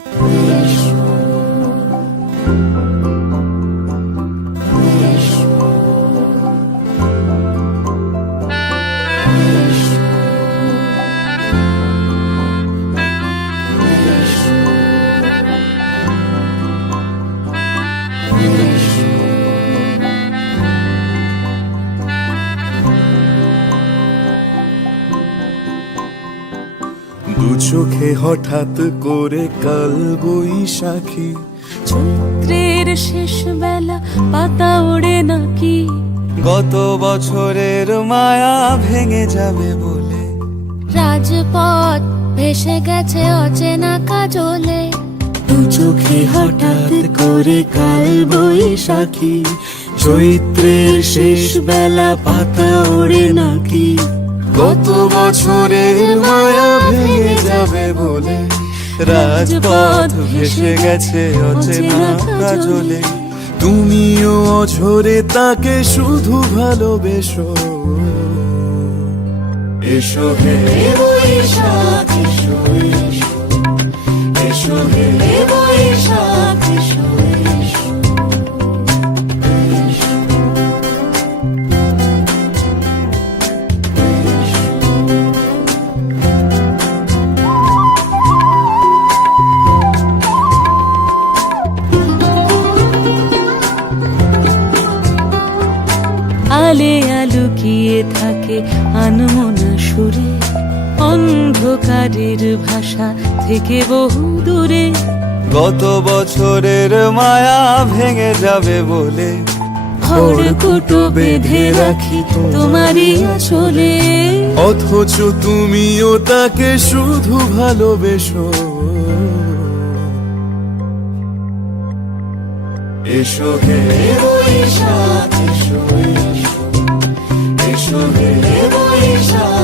দু চোখে হঠাৎ করে কাল বৈশাখী, চৈত্রের শেষ বেলা পাতা ওড়ে নাকি, গত বছরের মায়া ভেঙে যাবে বলে, রাজপথ ভেসে গেছে অচেনা কাজলে। দু চোখে হঠাৎ করে কাল বৈশাখী, চৈত্রের শেষ বেলা পাতা ওড়ে নাকি, গত বছরের মায়া ভেঙে যাবে বলে, রাজপথ ভেসে গেছে অচেনা কাজলে। তুমিও অঝরে তাকে শুধু ভালোবেসো, এসো হে বৈশাখ এসো, এসো হে বৈশাখ এসো। আলে আলুকিয়ে থাকে আনমনা সুরে, অন্ধকারের ভাষা থেকে বহু দূরে, গত বছরের মায়া ভেঙে যাবে বলে, খড়কুটো বেঁধে রাখি তোমারই আঁচলে। অথচ তুমিও তাকে শুধু ভালোবেসো, এসো হে বৈশাখ এসো, এসো হে বৈশাখ।